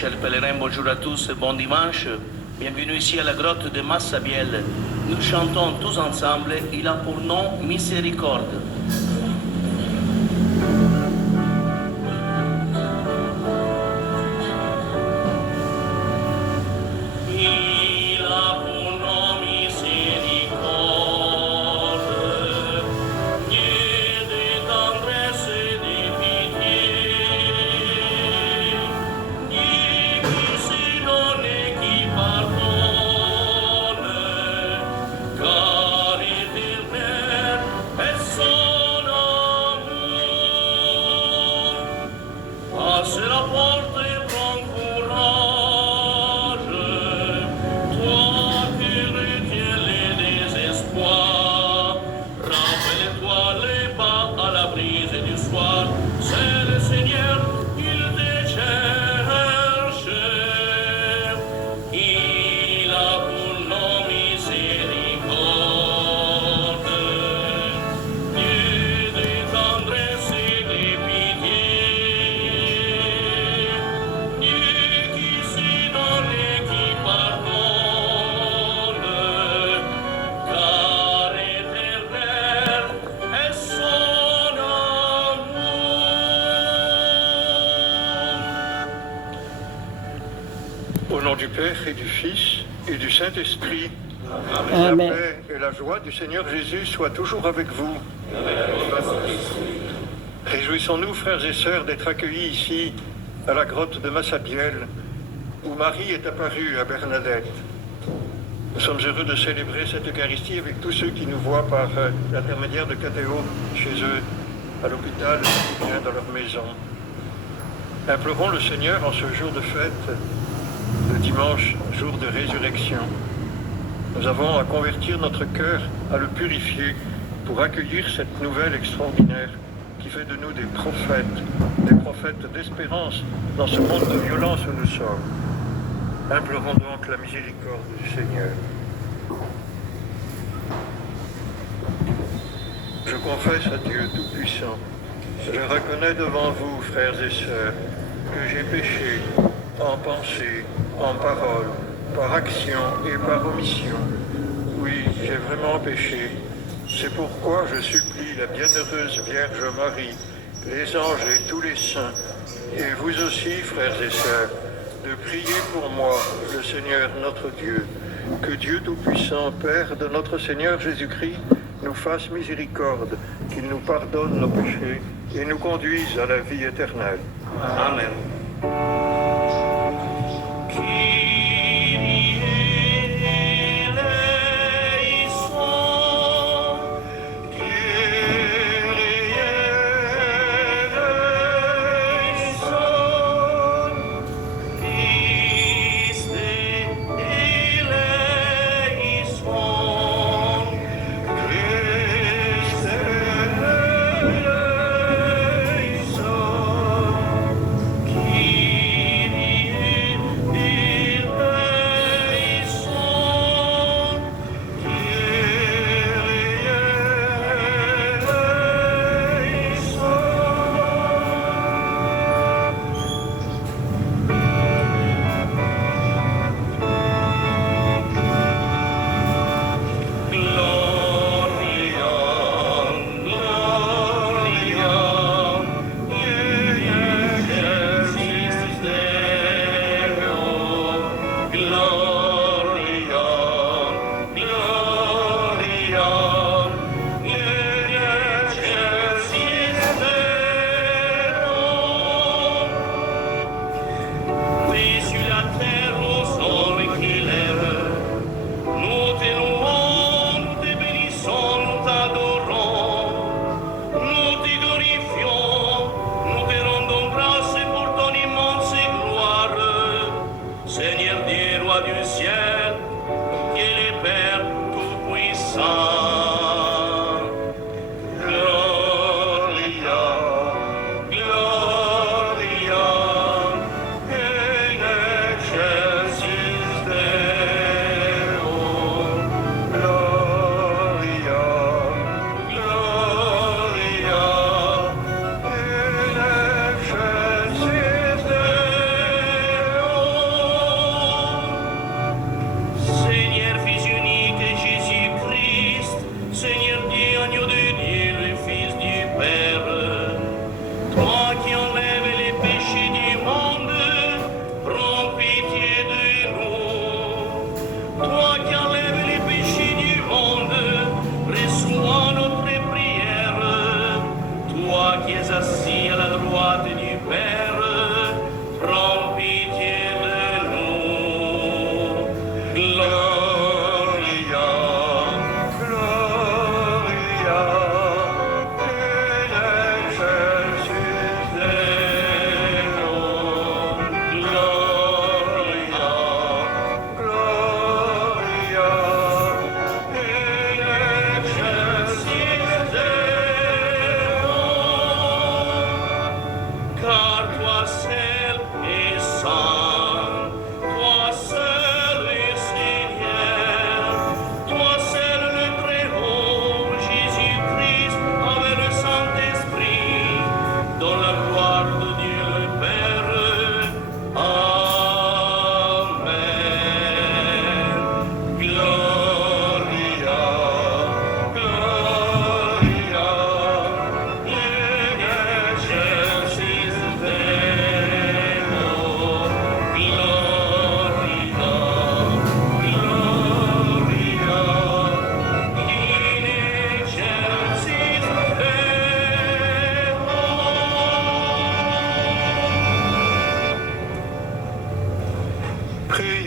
chers pèlerins, bonjour à tous, bon dimanche. Bienvenue ici à la grotte de Massabielle. Nous chantons tous ensemble, il a pour nom Miséricorde. Au nom du Père et du Fils et du Saint-Esprit, Amen. la paix et la joie du Seigneur Jésus soient toujours avec vous. Réjouissons-nous, frères et sœurs, d'être accueillis ici, à la grotte de Massabielle, où Marie est apparue à Bernadette. Nous sommes heureux de célébrer cette Eucharistie avec tous ceux qui nous voient par l'intermédiaire de Catéo, chez eux, à l'hôpital ou bien dans leur maison. Implorons le Seigneur en ce jour de fête, le dimanche, jour de résurrection. Nous avons à convertir notre cœur, à le purifier pour accueillir cette nouvelle extraordinaire qui fait de nous des prophètes d'espérance dans ce monde de violence où nous sommes. Implorons donc la miséricorde du Seigneur. Je confesse à Dieu Tout-Puissant, je reconnais devant vous, frères et sœurs, que j'ai péché en pensée, en parole, par action et par omission. Oui, j'ai vraiment péché. C'est pourquoi je supplie la bienheureuse Vierge Marie, les anges et tous les saints, et vous aussi, frères et sœurs, de prier pour moi, le Seigneur notre Dieu, que Dieu Tout-Puissant, Père de notre Seigneur Jésus-Christ, nous fasse miséricorde, qu'il nous pardonne nos péchés et nous conduise à la vie éternelle. Amen. Qui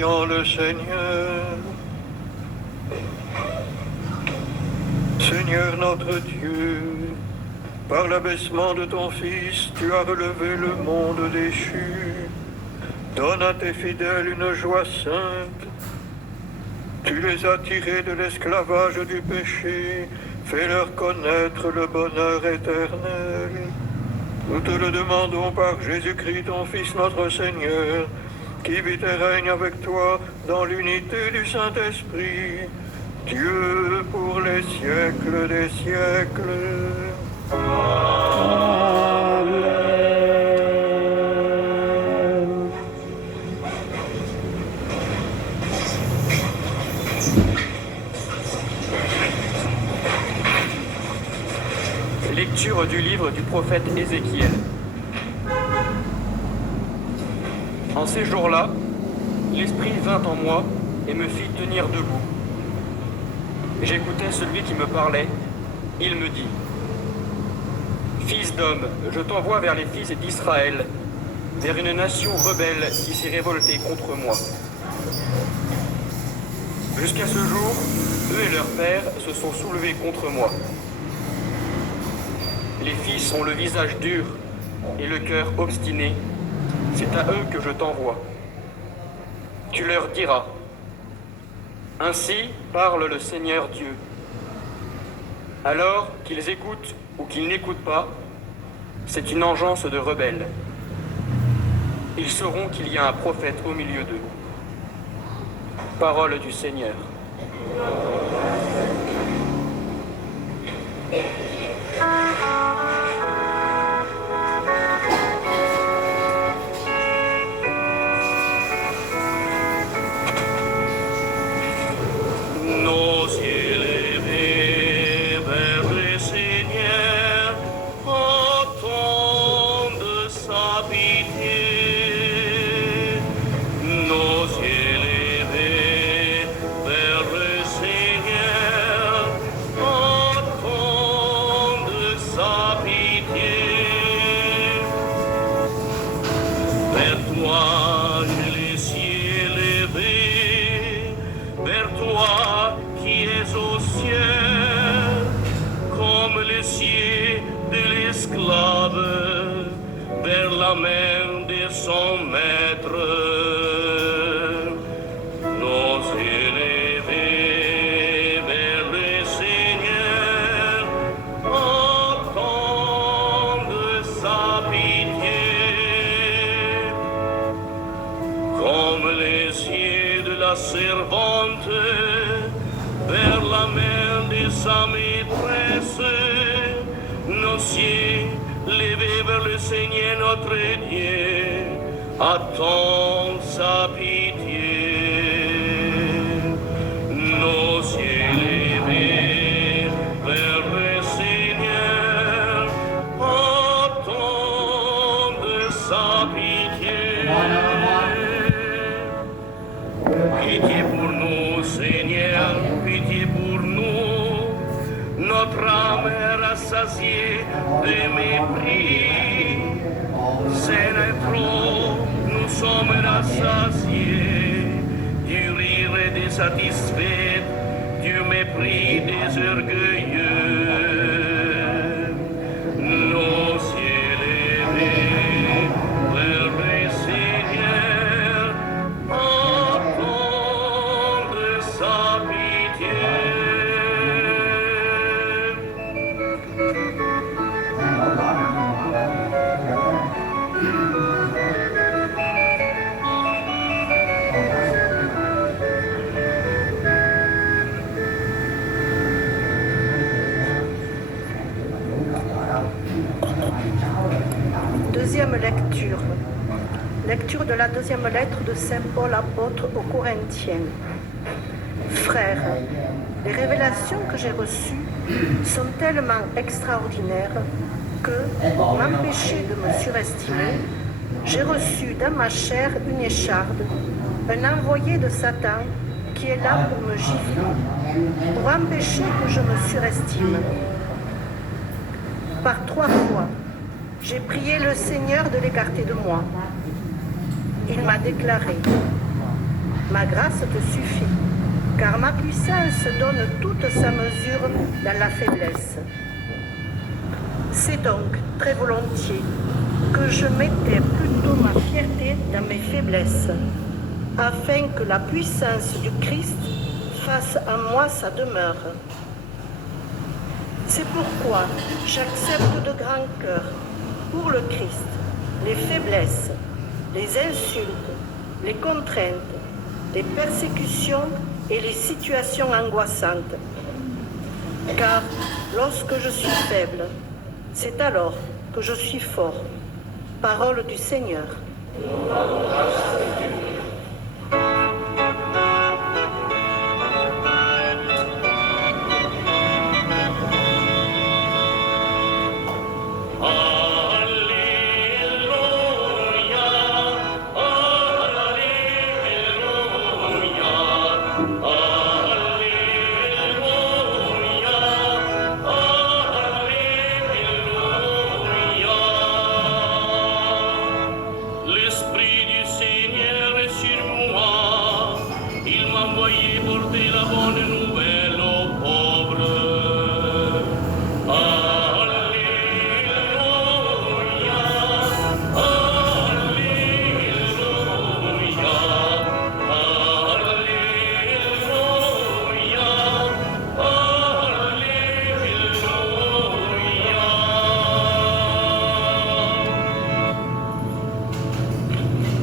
prions le Seigneur. Seigneur notre Dieu, par l'abaissement de ton Fils, tu as relevé le monde déchu. Donne à tes fidèles une joie sainte. Tu les as tirés de l'esclavage du péché. Fais-leur connaître le bonheur éternel. Nous te le demandons par Jésus-Christ, ton Fils, notre Seigneur, qui vit et règne avec toi dans l'unité du Saint-Esprit, Dieu pour les siècles des siècles. Amen. Lecture du livre du prophète Ézéchiel. En ces jours-là, l'Esprit vint en moi et me fit tenir debout. J'écoutais celui qui me parlait. Il me dit : Fils d'homme, je t'envoie vers les fils d'Israël, vers une nation rebelle qui s'est révoltée contre moi. Jusqu'à ce jour, eux et leurs pères se sont soulevés contre moi. Les fils ont le visage dur et le cœur obstiné. C'est à eux que je t'envoie. Tu leur diras : Ainsi parle le Seigneur Dieu. Alors qu'ils écoutent ou qu'ils n'écoutent pas, c'est une engeance de rebelles. Ils sauront qu'il y a un prophète au milieu d'eux. Parole du Seigneur. Vers la main de son maître, nos élevés vers le Seigneur, attendent sa pitié, comme les yeux de la servante vers la main de sa maîtresse, nos yeux levés vers le Seigneur notre Dieu, attends sa pitié. Nos yeux levés vers le Seigneur, attendent sa pitié. Pitié pour nous, Seigneur, pitié pour nous. Notre âme est rassasiée de mépris. C'est trop, nous sommes rassasiés du rire des satisfaits, du mépris des orgueilleux. Nos yeux levés vers le Seigneur, attendent sa pitié. Deuxième lecture. Lecture de la deuxième lettre de Saint Paul apôtre aux Corinthiens. Frères, les révélations que j'ai reçues sont tellement extraordinaires que, pour m'empêcher de me surestimer, j'ai reçu dans ma chair une écharde, un envoyé de Satan qui est là pour me gifler, pour empêcher que je me surestime. Par 3 fois, j'ai prié le Seigneur de l'écarter de moi. Il m'a déclaré : Ma grâce te suffit, car ma puissance donne toute sa mesure dans la faiblesse. C'est donc très volontiers que je mettais plutôt ma fierté dans mes faiblesses, afin que la puissance du Christ fasse en moi sa demeure. C'est pourquoi j'accepte de grand cœur, pour le Christ, les faiblesses, les insultes, les contraintes, les persécutions et les situations angoissantes. Car lorsque je suis faible, c'est alors que je suis fort. Parole du Seigneur.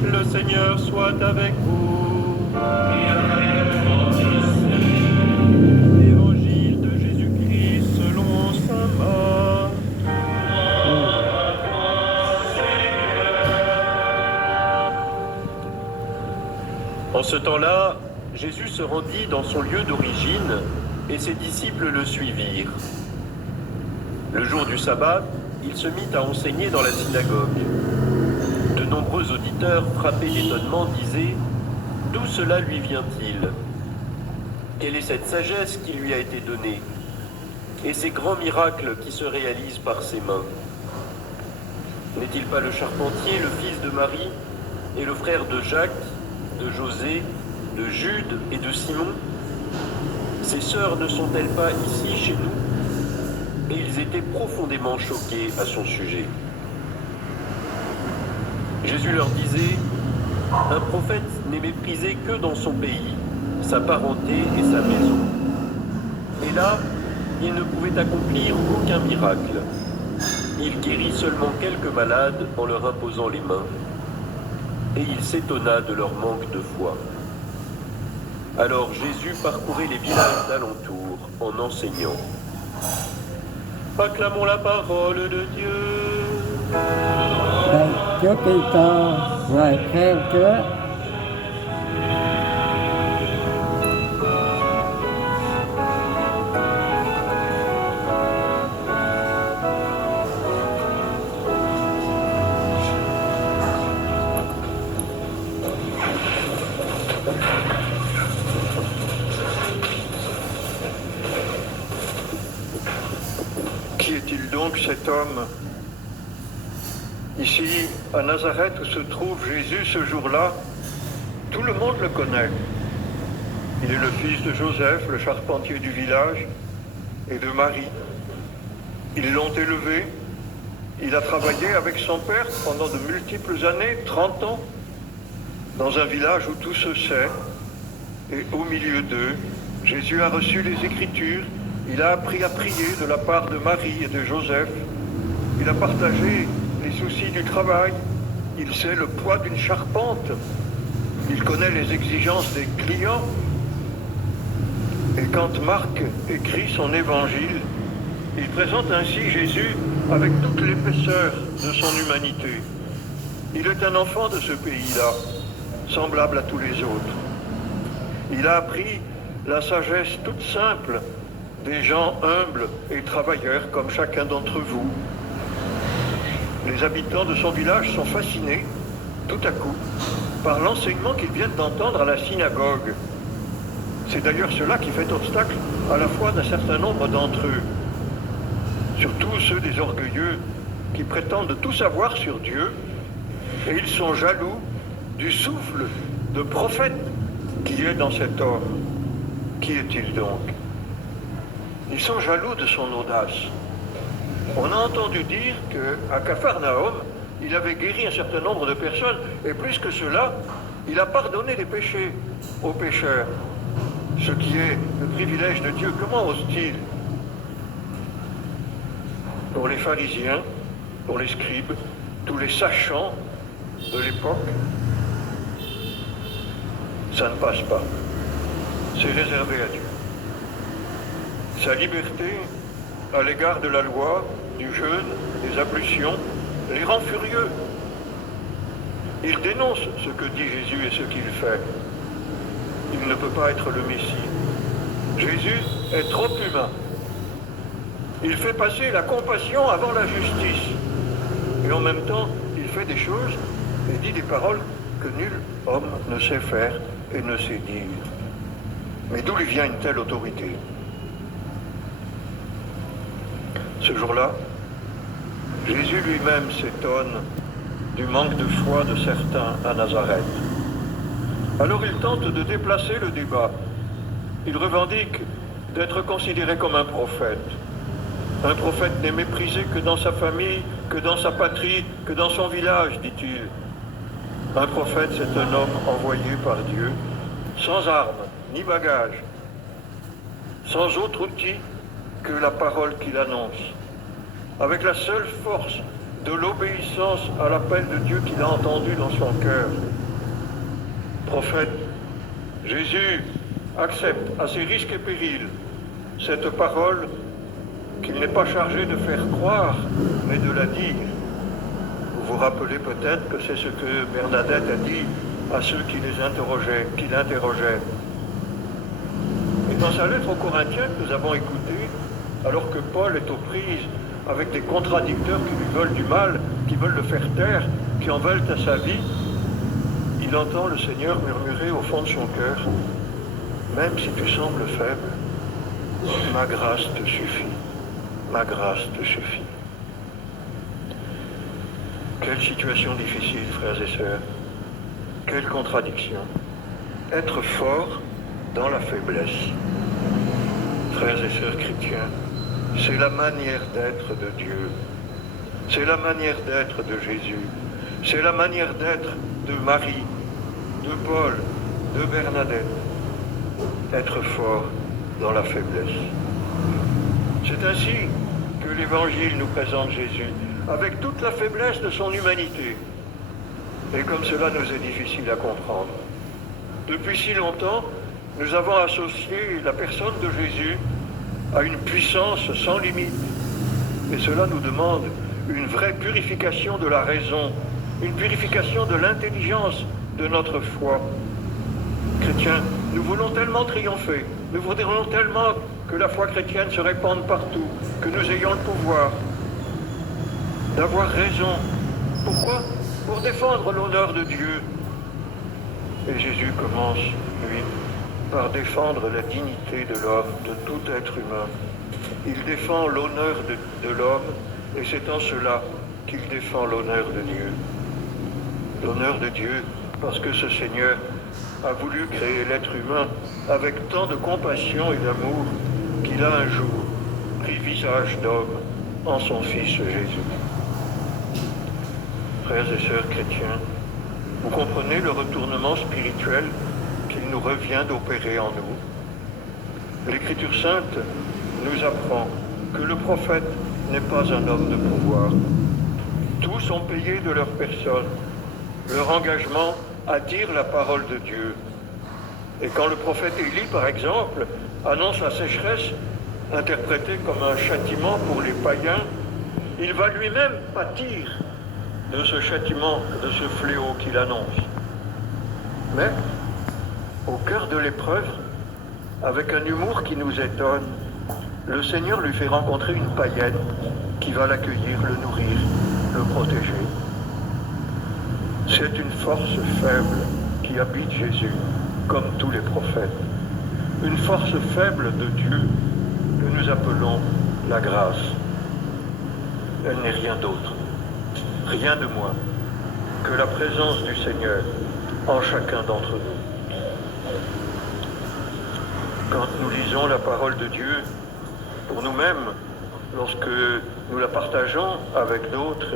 Le Seigneur soit avec vous. Évangile de Jésus-Christ selon saint Marc. En ce temps-là, Jésus se rendit dans son lieu d'origine et ses disciples le suivirent. Le jour du sabbat, il se mit à enseigner dans la synagogue. De nombreux auditeurs, frappés d'étonnement, disaient « D'où cela lui vient-il? Quelle est cette sagesse qui lui a été donnée? Et ces grands miracles qui se réalisent par ses mains? N'est-il pas le charpentier, le fils de Marie, et le frère de Jacques, de José, de Jude et de Simon? Ses sœurs ne sont-elles pas ici chez nous ?» Et ils étaient profondément choqués à son sujet. Jésus leur disait, un prophète n'est méprisé que dans son pays, sa parenté et sa maison. Et là, il ne pouvait accomplir aucun miracle. Il guérit seulement quelques malades en leur imposant les mains. Et il s'étonna de leur manque de foi. Alors Jésus parcourait les villages d'alentour en enseignant. Acclamons la parole de Dieu. Chúa Kitô, lời khen Chúa. Qui est-il donc cet homme? Ici, à Nazareth, où se trouve Jésus ce jour-là, tout le monde le connaît. Il est le fils de Joseph, le charpentier du village, et de Marie. Ils l'ont élevé. Il a travaillé avec son père pendant de multiples années, 30 ans, dans un village où tout se sait. Et au milieu d'eux, Jésus a reçu les Écritures. Il a appris à prier de la part de Marie et de Joseph. Il a partagé les soucis du travail, il sait le poids d'une charpente, il connaît les exigences des clients. Et quand Marc écrit son évangile, il présente ainsi Jésus avec toute l'épaisseur de son humanité. Il est un enfant de ce pays-là, semblable à tous les autres. Il a appris la sagesse toute simple des gens humbles et travailleurs comme chacun d'entre vous. Les habitants de son village sont fascinés, tout à coup, par l'enseignement qu'ils viennent d'entendre à la synagogue. C'est d'ailleurs cela qui fait obstacle à la foi d'un certain nombre d'entre eux. Surtout ceux des orgueilleux qui prétendent tout savoir sur Dieu, et ils sont jaloux du souffle de prophète qui est dans cet homme. Qui est-il donc? Ils sont jaloux de son audace. On a entendu dire qu'à Capharnaüm, il avait guéri un certain nombre de personnes, et plus que cela, il a pardonné des péchés aux pécheurs. Ce qui est le privilège de Dieu, comment ose-t-il? Pour les pharisiens, pour les scribes, tous les sachants de l'époque, ça ne passe pas. C'est réservé à Dieu. Sa liberté à l'égard de la loi, du jeûne, des ablutions, les rend furieux. Il dénonce ce que dit Jésus et ce qu'il fait. Il ne peut pas être le Messie. Jésus est trop humain. Il fait passer la compassion avant la justice. Et en même temps, il fait des choses et dit des paroles que nul homme ne sait faire et ne sait dire. Mais d'où lui vient une telle autorité? Ce jour-là, Jésus lui-même s'étonne du manque de foi de certains à Nazareth. Alors il tente de déplacer le débat. Il revendique d'être considéré comme un prophète. Un prophète n'est méprisé que dans sa famille, que dans sa patrie, que dans son village, dit-il. Un prophète, c'est un homme envoyé par Dieu, sans armes ni bagages, sans autre outil que la parole qu'il annonce, avec la seule force de l'obéissance à l'appel de Dieu qu'il a entendu dans son cœur. Prophète, Jésus accepte à ses risques et périls cette parole qu'il n'est pas chargé de faire croire, mais de la dire. Vous vous rappelez peut-être que c'est ce que Bernadette a dit à ceux qui l'interrogeaient. Et dans sa lettre aux Corinthiens que nous avons écoutée, alors que Paul est aux prises avec des contradicteurs qui lui veulent du mal, qui veulent le faire taire, qui en veulent à sa vie, il entend le Seigneur murmurer au fond de son cœur, « Même si tu sembles faible, ma grâce te suffit, ma grâce te suffit. » Quelle situation difficile, frères et sœurs. Quelle contradiction. Être fort dans la faiblesse. Frères et sœurs chrétiens, c'est la manière d'être de Dieu. C'est la manière d'être de Jésus. C'est la manière d'être de Marie, de Paul, de Bernadette. Être fort dans la faiblesse. C'est ainsi que l'Évangile nous présente Jésus, avec toute la faiblesse de son humanité. Et comme cela nous est difficile à comprendre. Depuis si longtemps, nous avons associé la personne de Jésus à une puissance sans limite. Et cela nous demande une vraie purification de la raison, une purification de l'intelligence de notre foi. Chrétiens, nous voulons tellement triompher, nous voudrions tellement que la foi chrétienne se répande partout, que nous ayons le pouvoir d'avoir raison. Pourquoi? Pour défendre l'honneur de Dieu. Et Jésus commence, lui, par défendre la dignité de l'homme, de tout être humain. Il défend l'honneur de l'homme, et c'est en cela qu'il défend l'honneur de Dieu. L'honneur de Dieu, parce que ce Seigneur a voulu créer l'être humain avec tant de compassion et d'amour qu'il a un jour pris visage d'homme en son Fils Jésus. Frères et sœurs chrétiens, vous comprenez le retournement spirituel qu'il nous revient d'opérer en nous. L'Écriture sainte nous apprend que le prophète n'est pas un homme de pouvoir. Tous ont payé de leur personne leur engagement à dire la parole de Dieu. Et quand le prophète Élie, par exemple, annonce la sécheresse, interprétée comme un châtiment pour les païens, il va lui-même pâtir de ce châtiment, de ce fléau qu'il annonce. Mais, au cœur de l'épreuve, avec un humour qui nous étonne, le Seigneur lui fait rencontrer une païenne qui va l'accueillir, le nourrir, le protéger. C'est une force faible qui habite Jésus, comme tous les prophètes. Une force faible de Dieu que nous appelons la grâce. Elle n'est rien d'autre, rien de moins que la présence du Seigneur en chacun d'entre nous. Quand nous lisons la parole de Dieu pour nous-mêmes, lorsque nous la partageons avec d'autres,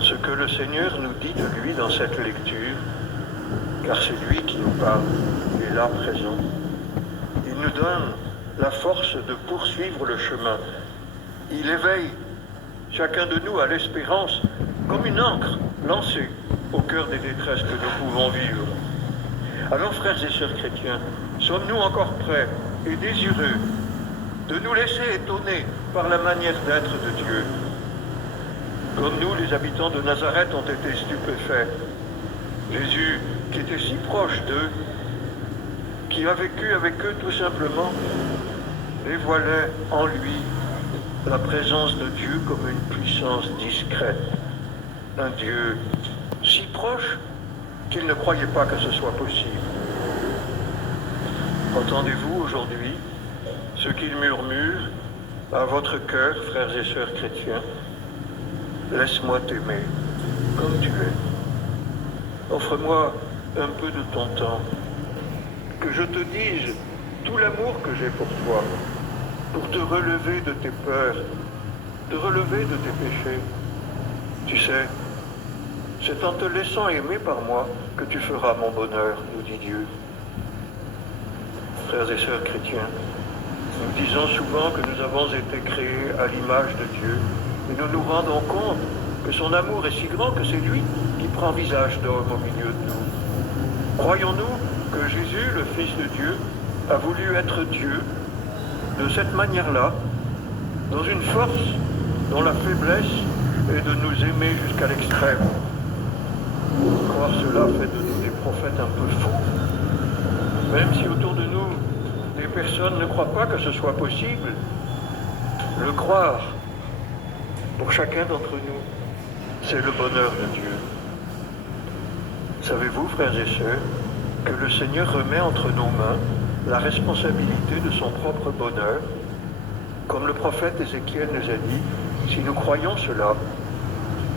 ce que le Seigneur nous dit de lui dans cette lecture, car c'est lui qui nous parle, il est là présent. Il nous donne la force de poursuivre le chemin. Il éveille chacun de nous à l'espérance comme une ancre lancée au cœur des détresses que nous pouvons vivre. Alors, frères et sœurs chrétiens, sommes-nous encore prêts et désireux de nous laisser étonner par la manière d'être de Dieu? Comme nous, les habitants de Nazareth ont été stupéfaits. Jésus, qui était si proche d'eux, qui a vécu avec eux tout simplement, dévoilait en lui la présence de Dieu comme une puissance discrète. Un Dieu si proche qu'il ne croyait pas que ce soit possible. Entendez-vous aujourd'hui ce qu'il murmure à votre cœur, frères et sœurs chrétiens? Laisse-moi t'aimer comme tu es. Offre-moi un peu de ton temps, que je te dise tout l'amour que j'ai pour toi, pour te relever de tes peurs, te relever de tes péchés. Tu sais, c'est en te laissant aimer par moi que tu feras mon bonheur, nous dit Dieu. Frères et sœurs chrétiens, nous disons souvent que nous avons été créés à l'image de Dieu, et nous nous rendons compte que son amour est si grand que c'est lui qui prend visage d'homme au milieu de nous. Croyons-nous que Jésus, le Fils de Dieu, a voulu être Dieu de cette manière-là, dans une force dont la faiblesse est de nous aimer jusqu'à l'extrême? Croire cela fait de nous des prophètes un peu fous. Même si autour de nous, des personnes ne croient pas que ce soit possible, le croire, pour chacun d'entre nous, c'est le bonheur de Dieu. Savez-vous, frères et sœurs, que le Seigneur remet entre nos mains la responsabilité de son propre bonheur? Comme le prophète Ézéchiel nous a dit, si nous croyons cela,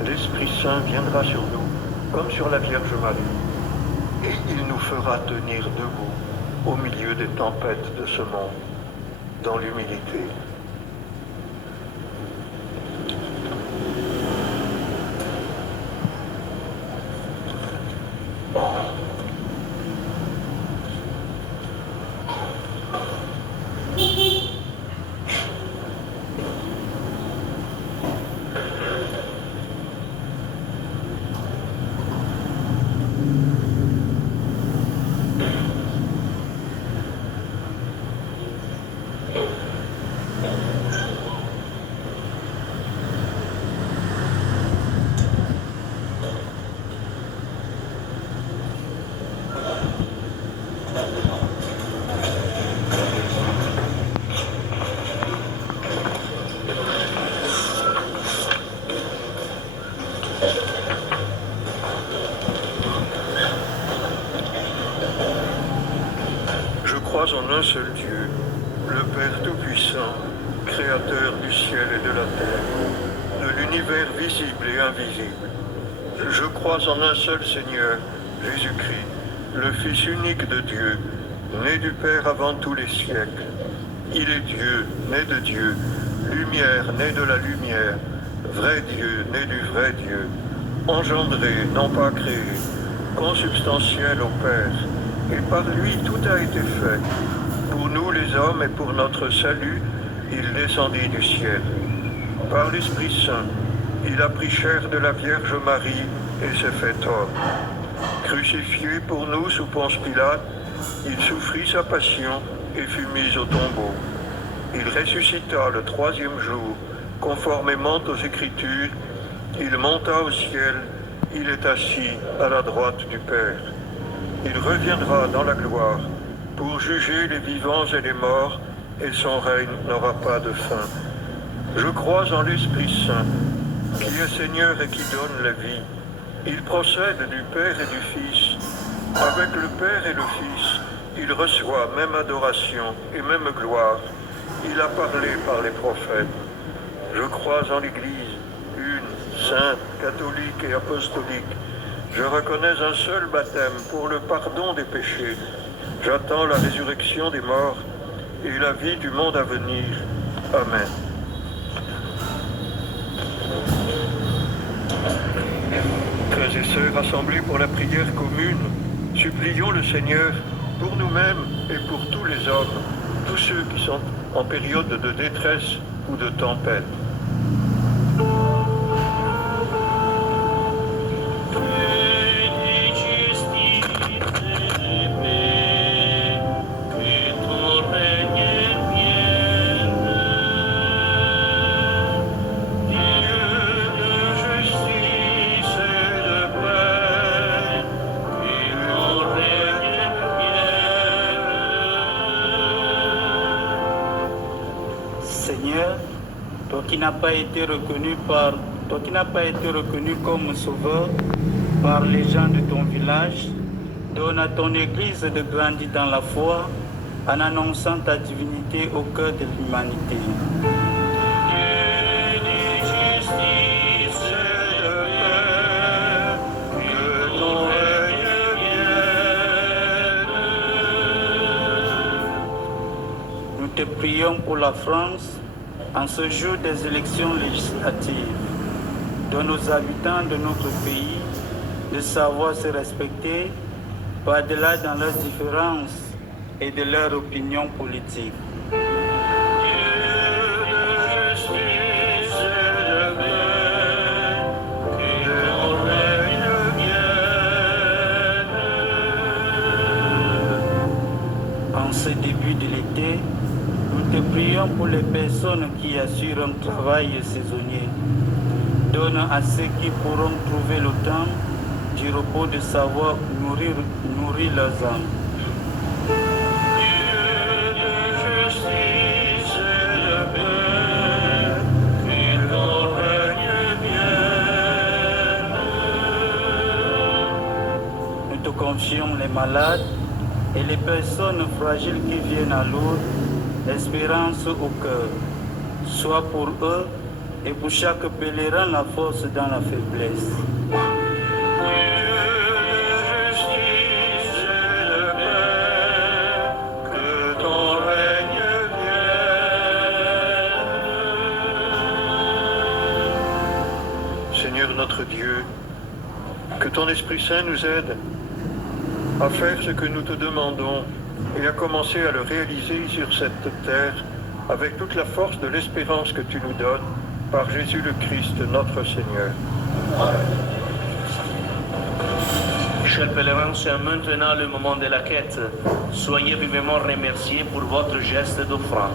l'Esprit Saint viendra sur nous, comme sur la Vierge Marie, et il nous fera tenir debout au milieu des tempêtes de ce monde, dans l'humilité. En un seul Dieu, le Père Tout-Puissant, Créateur du ciel et de la terre, de l'univers visible et invisible. Je crois en un seul Seigneur, Jésus-Christ, le Fils unique de Dieu, né du Père avant tous les siècles. Il est Dieu, né de Dieu, lumière, né de la lumière, vrai Dieu, né du vrai Dieu, engendré, non pas créé, consubstantiel au Père, et par lui tout a été fait. Pour nous les hommes et pour notre salut, il descendit du ciel. Par l'Esprit Saint, il a pris chair de la Vierge Marie et s'est fait homme. Crucifié pour nous sous Ponce Pilate, il souffrit sa passion et fut mis au tombeau. Il ressuscita le troisième jour, conformément aux Écritures, il monta au ciel, il est assis à la droite du Père. Il reviendra dans la gloire pour juger les vivants et les morts, et son règne n'aura pas de fin. Je crois en l'Esprit Saint, qui est Seigneur et qui donne la vie. Il procède du Père et du Fils. Avec le Père et le Fils, il reçoit même adoration et même gloire. Il a parlé par les prophètes. Je crois en l'Église, une, sainte, catholique et apostolique. Je reconnais un seul baptême pour le pardon des péchés. J'attends la résurrection des morts et la vie du monde à venir. Amen. Frères et sœurs rassemblés pour la prière commune, supplions le Seigneur pour nous-mêmes et pour tous les hommes, tous ceux qui sont en période de détresse ou de tempête. Seigneur, toi qui n'as pas été reconnu comme sauveur par les gens de ton village, donne à ton Église de grandir dans la foi en annonçant ta divinité au cœur de l'humanité. Nous te prions pour la France en ce jour des élections législatives. Donne aux habitants de notre pays de savoir se respecter par-delà dans leurs différences et de leurs opinions politiques. En ce début de l'été, nous te prions pour les personnes qui assurent un travail saisonnier. Donne à ceux qui pourront trouver le temps du repos de savoir nourrir leurs âmes. Nous te confions les malades et les personnes fragiles qui viennent à Lourdes, l'espérance au cœur. Sois pour eux et pour chaque pèlerin la force dans la faiblesse. Seigneur notre Dieu, que ton Esprit Saint nous aide à faire ce que nous te demandons et à commencer à le réaliser sur cette terre avec toute la force de l'espérance que tu nous donnes par Jésus le Christ, notre Seigneur. Chers pèlerins, c'est maintenant le moment de la quête. Soyez vivement remerciés pour votre geste d'offrande.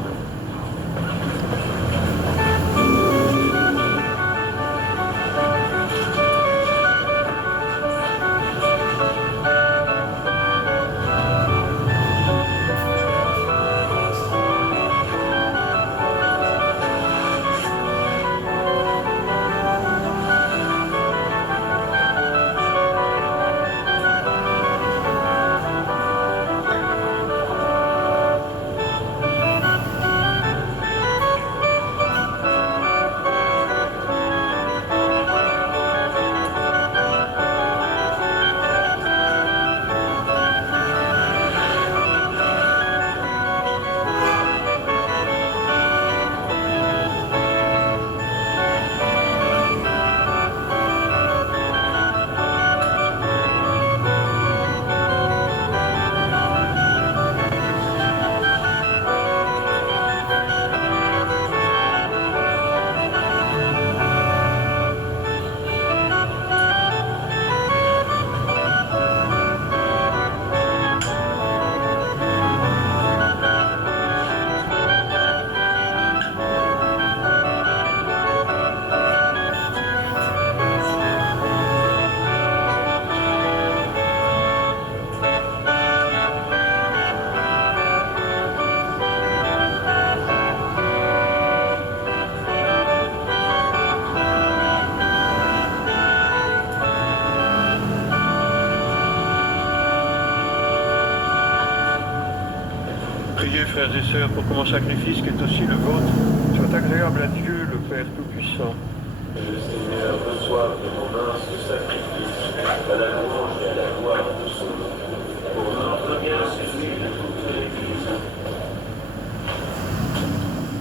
Priez, frères et sœurs, pour que mon sacrifice, qui est aussi le vôtre, soit agréable à Dieu, le Père Tout-Puissant. Que le Seigneur reçoive de mon main ce sacrifice, à la louange et à la gloire de son nom. Pour notre bien Jésus,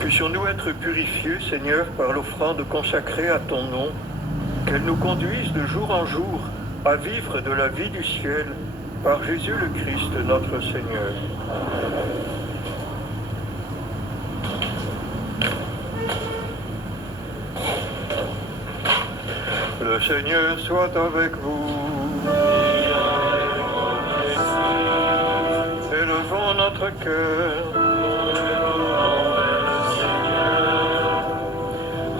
Puissions-nous être purifiés, Seigneur, par l'offrande consacrée à ton nom, qu'elle nous conduise de jour en jour à vivre de la vie du ciel, par Jésus le Christ, notre Seigneur. Le Seigneur soit avec vous. Élevons notre cœur.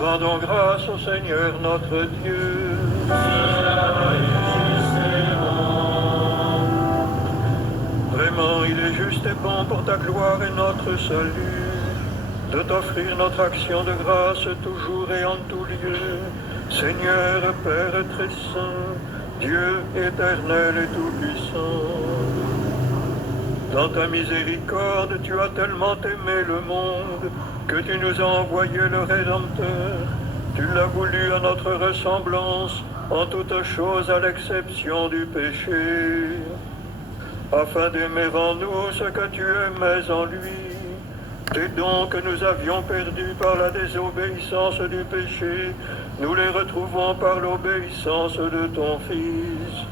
Rendons grâce au Seigneur notre Dieu. Vraiment, il est juste et bon pour ta gloire et notre salut de t'offrir notre action de grâce toujours et en tout lieu. Seigneur, Père très saint, Dieu éternel et tout-puissant, dans ta miséricorde, tu as tellement aimé le monde que tu nous as envoyé le Rédempteur. Tu l'as voulu à notre ressemblance, en toutes choses à l'exception du péché, afin d'aimer en nous ce que tu aimais en lui. Les dons que nous avions perdus par la désobéissance du péché, nous les retrouvons par l'obéissance de ton Fils.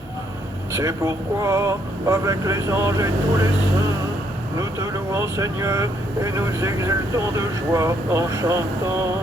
C'est pourquoi, avec les anges et tous les saints, nous te louons, Seigneur, et nous exultons de joie en chantant.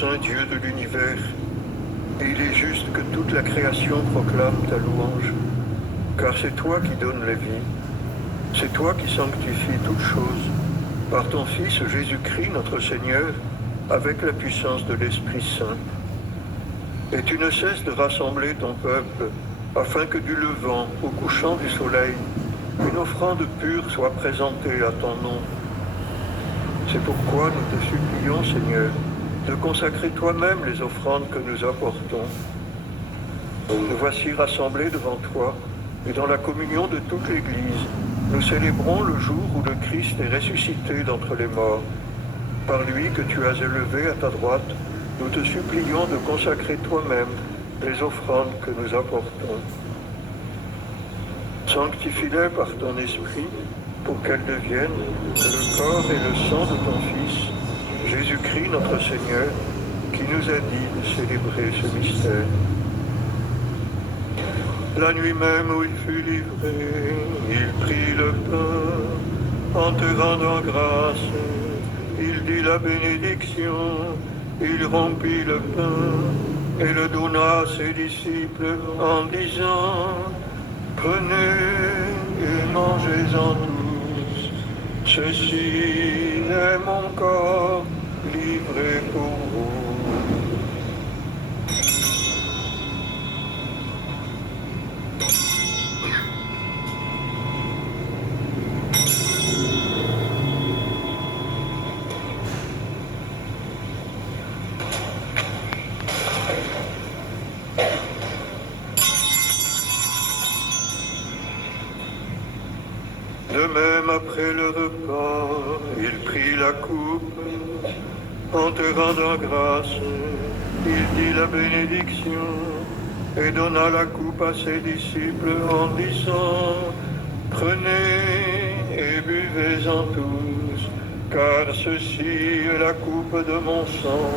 Saint Dieu de l'univers, et il est juste que toute la création proclame ta louange, car c'est toi qui donnes la vie, c'est toi qui sanctifies toutes choses, par ton Fils Jésus-Christ notre Seigneur, avec la puissance de l'Esprit Saint. Et tu ne cesses de rassembler ton peuple, afin que du levant au couchant du soleil, une offrande pure soit présentée à ton nom. C'est pourquoi nous te supplions, Seigneur, de consacrer toi-même les offrandes que nous apportons. Nous voici rassemblés devant toi, et dans la communion de toute l'Église, nous célébrons le jour où le Christ est ressuscité d'entre les morts. Par lui que tu as élevé à ta droite, nous te supplions de consacrer toi-même les offrandes que nous apportons. Sanctifie-les par ton esprit, pour qu'elles deviennent le corps et le sang de ton Fils, Jésus-Christ notre Seigneur, qui nous a dit de célébrer ce mystère. La nuit même où il fut livré, il prit le pain, en te rendant grâce, il dit la bénédiction, il rompit le pain et le donna à ses disciples en disant: prenez et mangez-en tous, ceci est mon corps livré pour vous. De même, après le repas, il prit la coupe. En te rendant grâce, il dit la bénédiction et donna la coupe à ses disciples en disant, prenez et buvez-en tous, car ceci est la coupe de mon sang,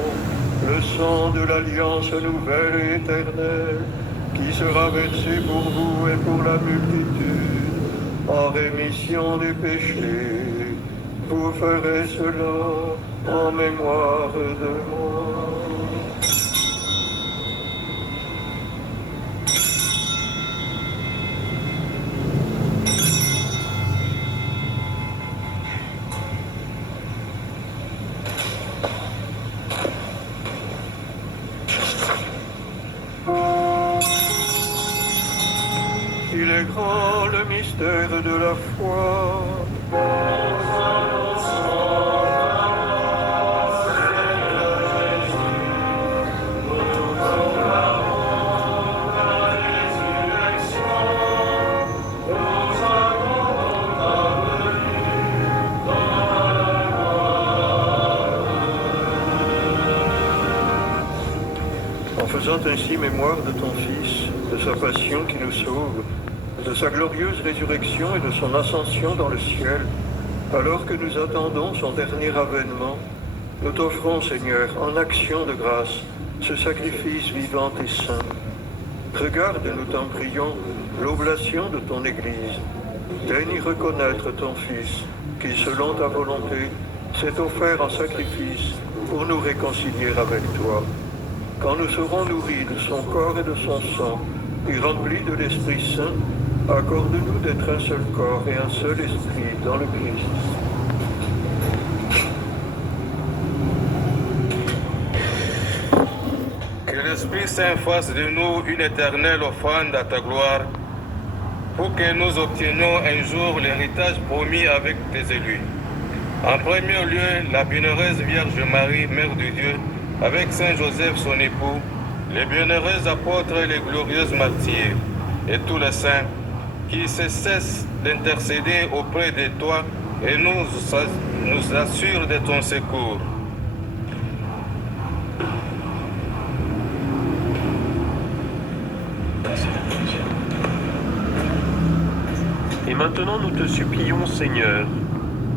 le sang de l'alliance nouvelle et éternelle, qui sera versé pour vous et pour la multitude, en rémission des péchés. Vous ferez cela en mémoire de moi. Il est grand le mystère de la foi. En faisant ainsi mémoire de ton Fils, de sa passion qui nous sauve, de sa glorieuse résurrection et de son ascension dans le ciel, alors que nous attendons son dernier avènement, nous t'offrons, Seigneur, en action de grâce, ce sacrifice vivant et saint. Regarde, nous t'en prions, l'oblation de ton Église. Daigne y reconnaître ton Fils, qui, selon ta volonté, s'est offert en sacrifice pour nous réconcilier avec toi. Quand nous serons nourris de son corps et de son sang, et remplis de l'Esprit Saint, accorde-nous d'être un seul corps et un seul esprit dans le Christ. Que l'Esprit Saint fasse de nous une éternelle offrande à ta gloire, pour que nous obtenions un jour l'héritage promis avec tes élus. En premier lieu, la bienheureuse Vierge Marie, Mère de Dieu, avec Saint Joseph son époux, les bienheureux apôtres et les glorieuses martyrs, et tous les saints, qui se cessent d'intercéder auprès de toi et nous assurent de ton secours. Et maintenant nous te supplions, Seigneur,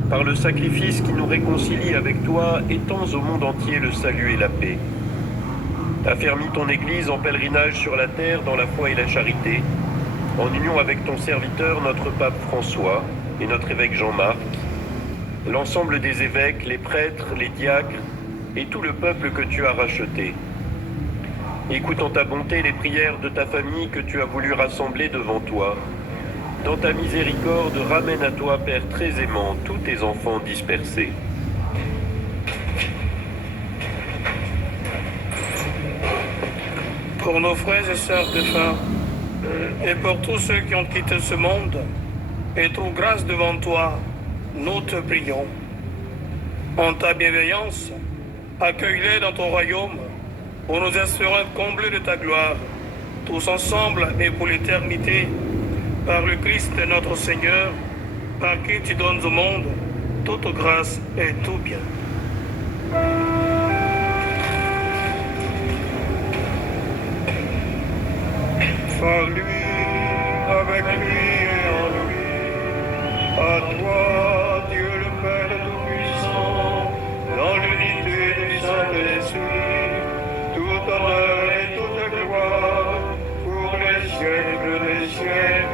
par le sacrifice qui nous réconcilie avec toi, étends au monde entier le salut et la paix. Affermis ton Église en pèlerinage sur la terre dans la foi et la charité, en union avec ton serviteur, notre pape François, et notre évêque Jean-Marc, l'ensemble des évêques, les prêtres, les diacres, et tout le peuple que tu as racheté. Écoute en ta bonté les prières de ta famille que tu as voulu rassembler devant toi. Dans ta miséricorde, ramène à toi, Père très aimant, tous tes enfants dispersés. Pour nos frères et sœurs défunts, et pour tous ceux qui ont quitté ce monde, et trouvent grâce devant toi, nous te prions. En ta bienveillance, accueille-les dans ton royaume, où nous espérons être comblés de ta gloire, tous ensemble et pour l'éternité, par le Christ notre Seigneur, par qui tu donnes au monde toute grâce et tout bien. Par lui, avec lui et en lui, à toi, Dieu le Père Tout-Puissant, dans l'unité du Saint-Esprit, tout honneur et toute gloire, pour les siècles des siècles.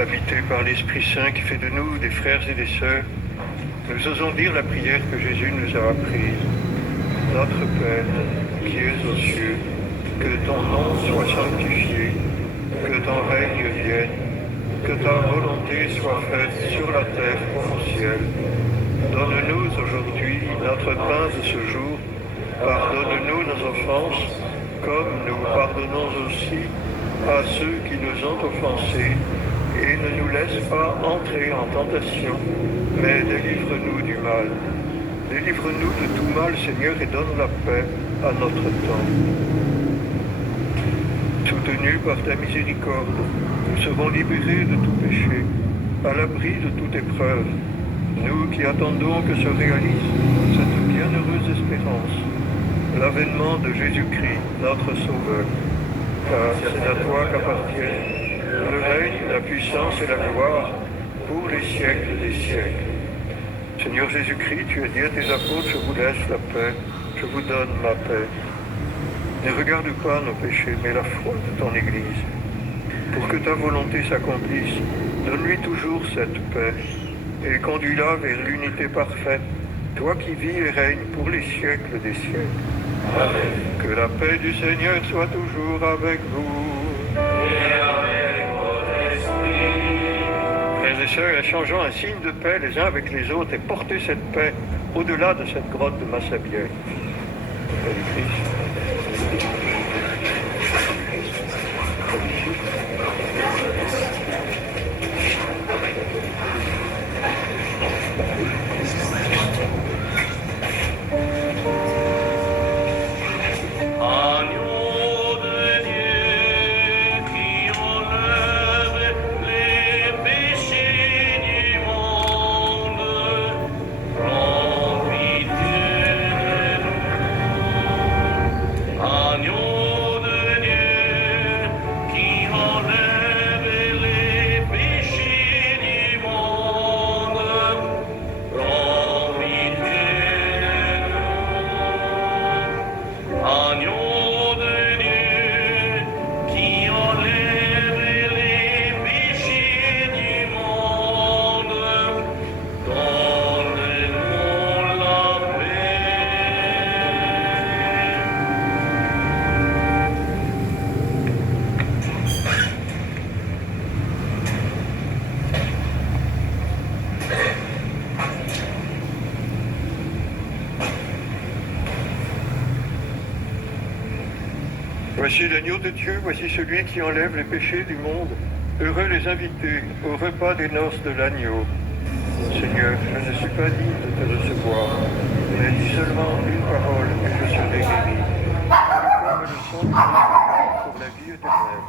Habités par l'Esprit Saint qui fait de nous des frères et des sœurs, nous osons dire la prière que Jésus nous a apprise. Notre Père, qui es aux cieux, que ton nom soit sanctifié, que ton règne vienne, que ta volonté soit faite sur la terre comme au ciel. Donne-nous aujourd'hui notre pain de ce jour. Pardonne-nous nos offenses, comme nous pardonnons aussi à ceux qui nous ont offensés. Et ne nous laisse pas entrer en tentation, mais délivre-nous du mal. Délivre-nous de tout mal, Seigneur, et donne la paix à notre temps. Soutenus par ta miséricorde, nous serons libérés de tout péché, à l'abri de toute épreuve. Nous qui attendons que se réalise cette bienheureuse espérance, l'avènement de Jésus-Christ, notre Sauveur. Car c'est à toi qu'appartiennent le règne, la puissance et la gloire pour les siècles des siècles. Seigneur Jésus-Christ, tu as dit à tes apôtres, je vous laisse la paix, je vous donne ma paix. Ne regarde pas nos péchés, mais la foi de ton Église. Pour que ta volonté s'accomplisse, donne-lui toujours cette paix et conduis-la vers l'unité parfaite, toi qui vis et règnes pour les siècles des siècles. Amen. Que la paix du Seigneur soit toujours avec vous. Et avec votre esprit. Frères et sœurs, échangeons un signe de paix les uns avec les autres et portez cette paix au-delà de cette grotte de Massabielle. Paix du Christ. Voici l'agneau de Dieu, voici celui qui enlève les péchés du monde. Heureux les invités au repas des noces de l'agneau. Seigneur, je ne suis pas digne de te recevoir, mais dis seulement une parole et je serai guéri. Comme le sang du Christ pour la vie éternelle.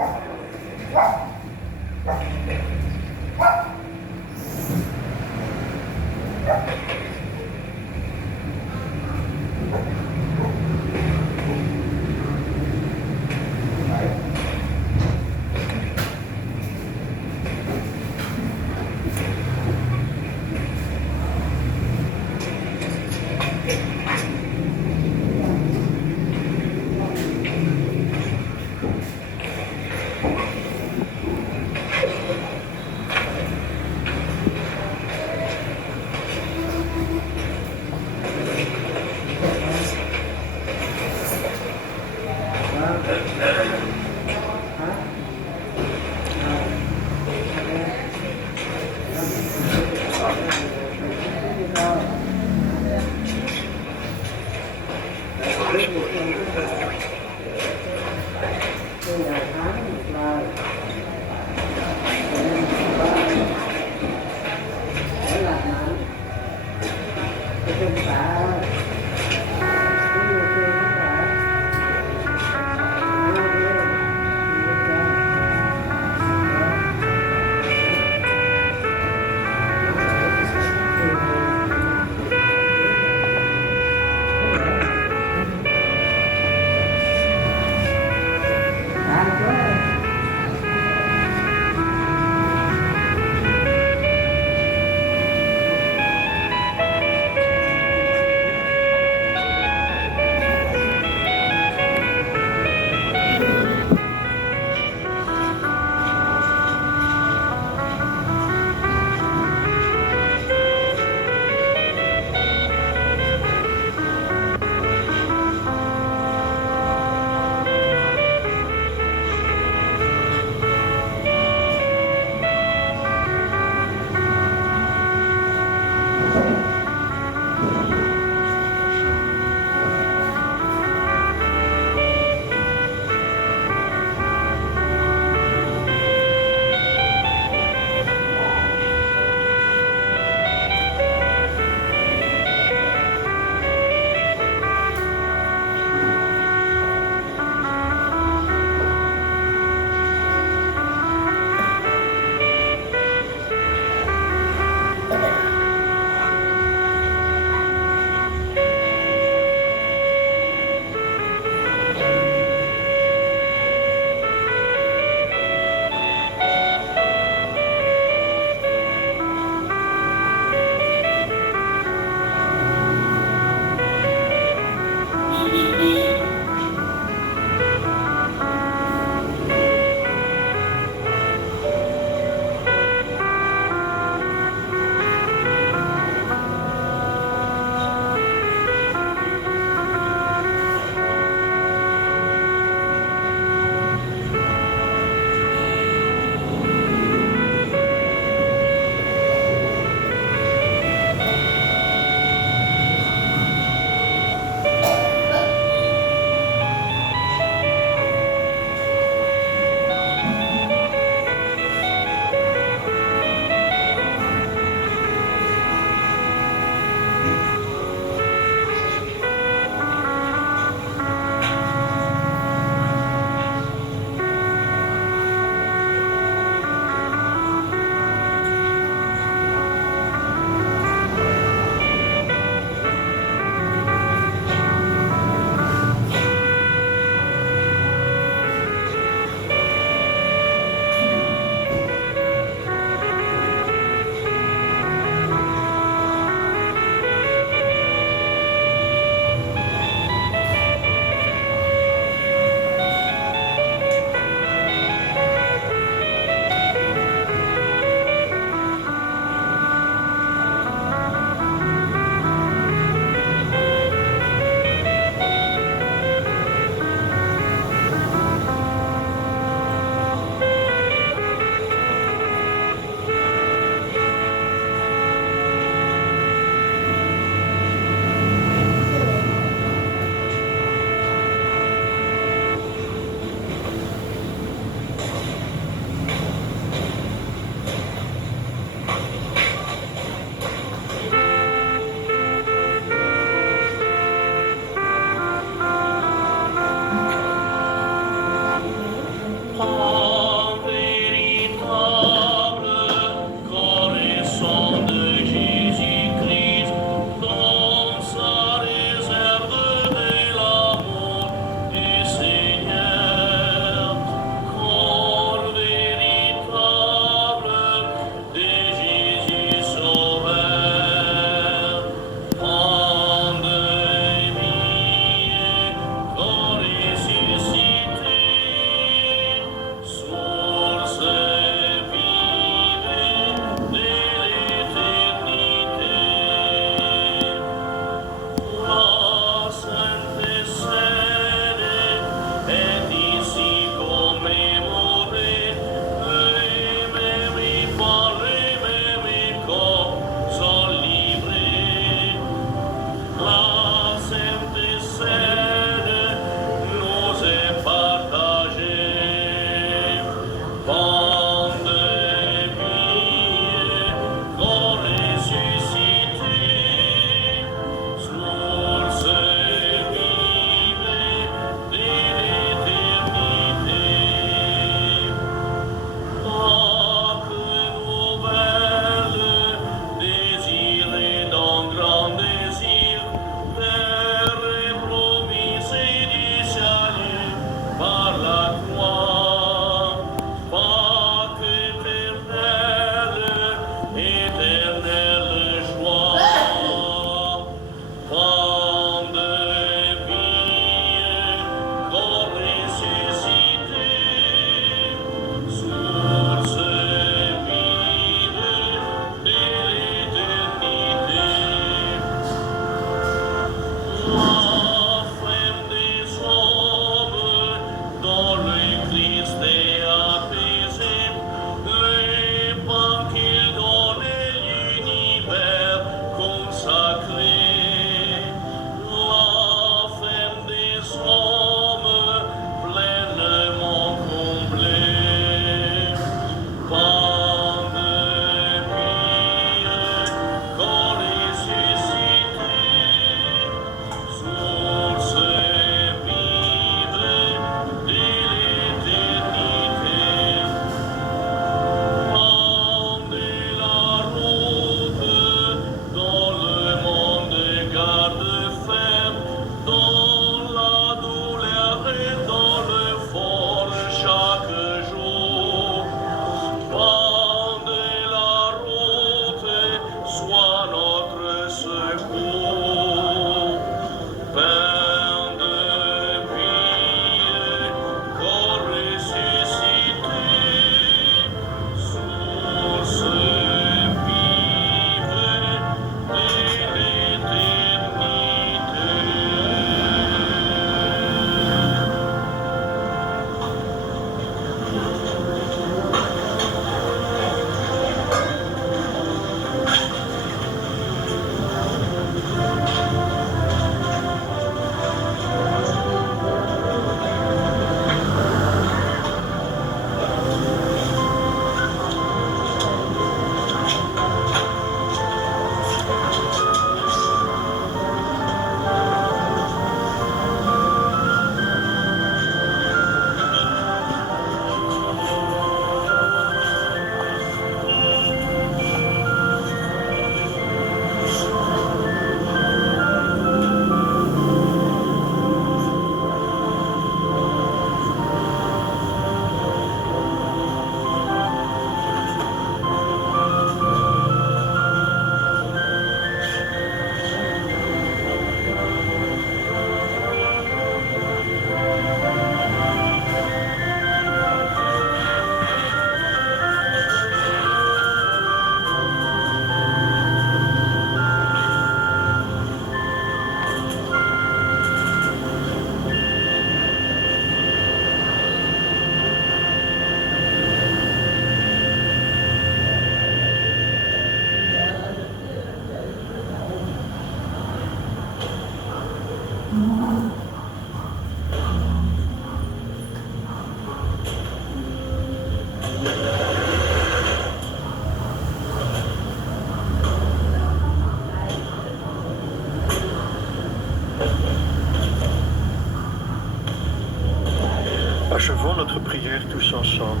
notre prière tous ensemble.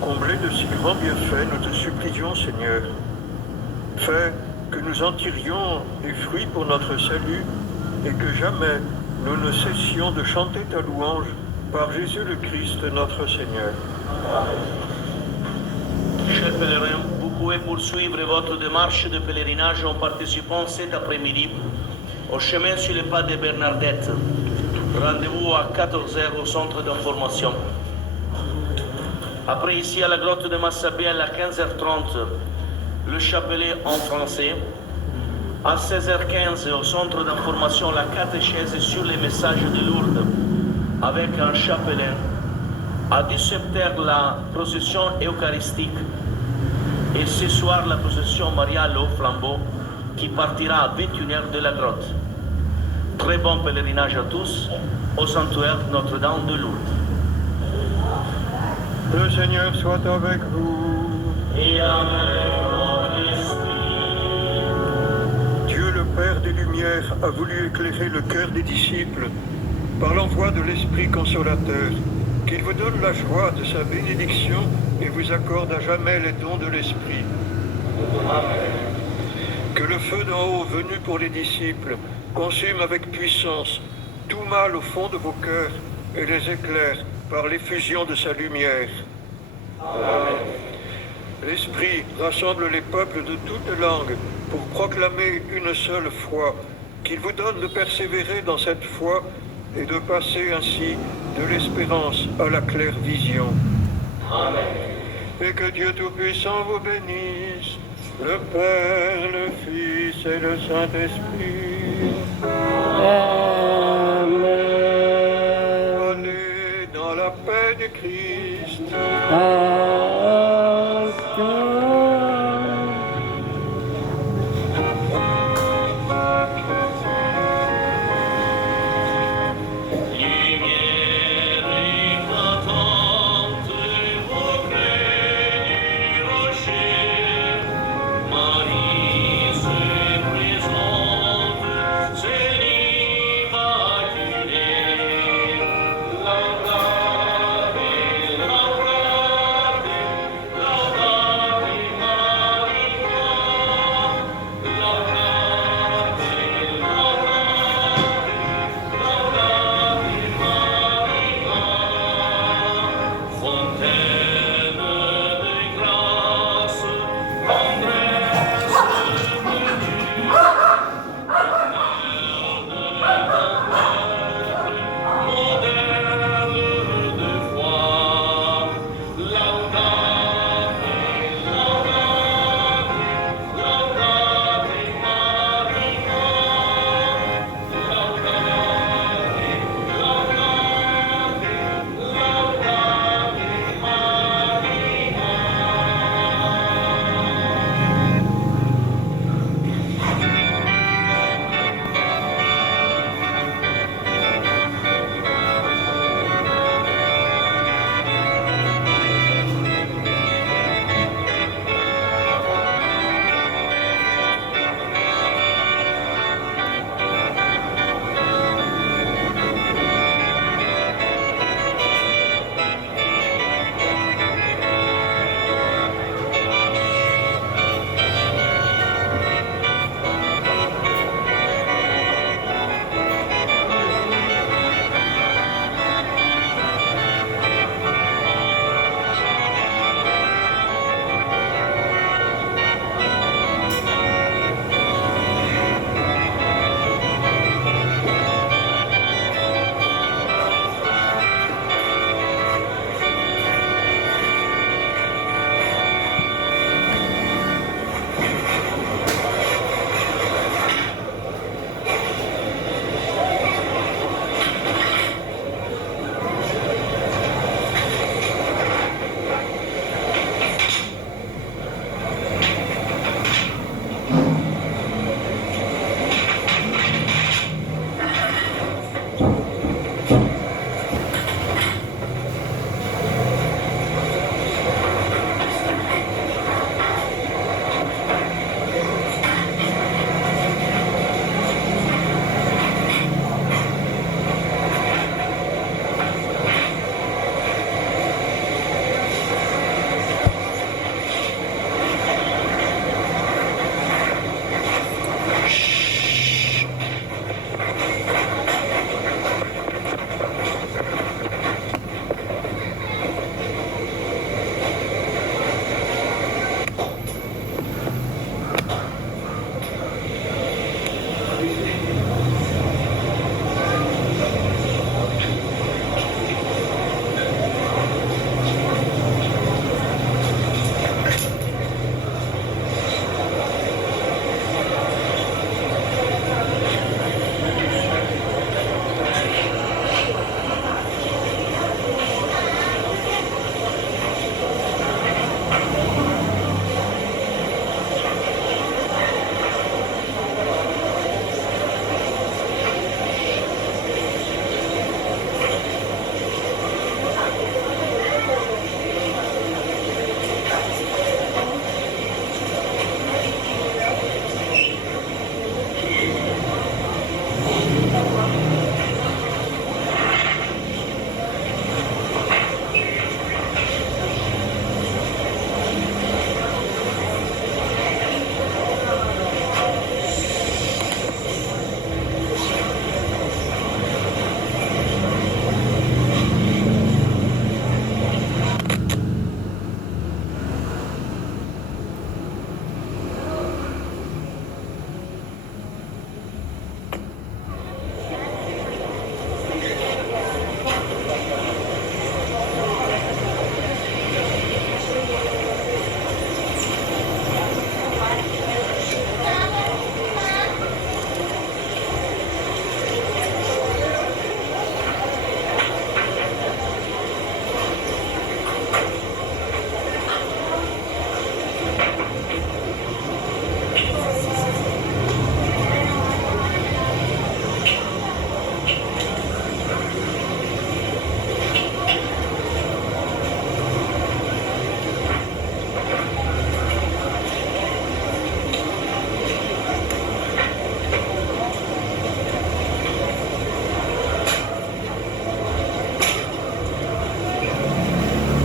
Comblé de si grands bienfaits, nous te supplions, Seigneur. Fais que nous en tirions des fruits pour notre salut et que jamais nous ne cessions de chanter ta louange par Jésus le Christ, notre Seigneur. Chers pèlerins, vous pouvez poursuivre votre démarche de pèlerinage en participant cet après-midi au chemin sur les pas de Bernadette. Rendez-vous à 14h au centre d'information. Après, ici à la grotte de Massabielle à 15h30, le chapelet en français. À 16h15 au centre d'information, la catéchèse sur les messages de Lourdes avec un chapelet. À 17h, la procession eucharistique. Et ce soir, la procession mariale au flambeau qui partira à 21h de la grotte. Très bon pèlerinage à tous au sanctuaire Notre-Dame de Lourdes. Le Seigneur soit avec vous. Et avec mon esprit. Dieu le Père des Lumières a voulu éclairer le cœur des disciples par l'envoi de l'Esprit consolateur, qu'il vous donne la joie de sa bénédiction et vous accorde à jamais les dons de l'Esprit. Amen. Que le feu d'en haut venu pour les disciples consume avec puissance tout mal au fond de vos cœurs et les éclaire par l'effusion de sa lumière. Amen. L'Esprit rassemble les peuples de toutes langues pour proclamer une seule foi, qu'il vous donne de persévérer dans cette foi et de passer ainsi de l'espérance à la claire vision. Amen. Et que Dieu Tout-Puissant vous bénisse, le Père, le Fils et le Saint-Esprit. Amen. Allez dans la paix du Christ. Amen.